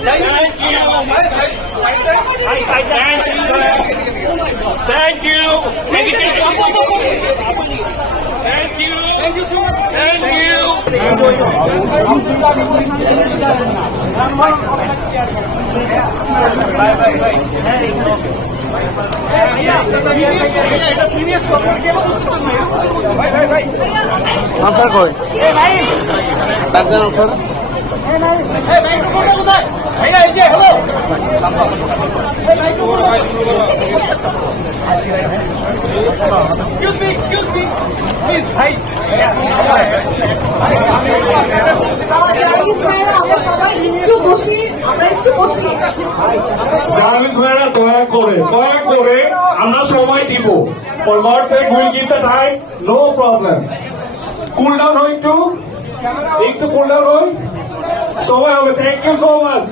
Thank you. Thank you so much. Thank you. Ansar কই ডাক দেন আনসার Excuse me. Please, ভাই। জার্নালিস্ট ভাইরা দয়া করে আমরা সময় দিব for God sake will give the time no problem cool down হই একটু কুল ডাউন হই সময় হবে থ্যাংক ইউ সো মাচ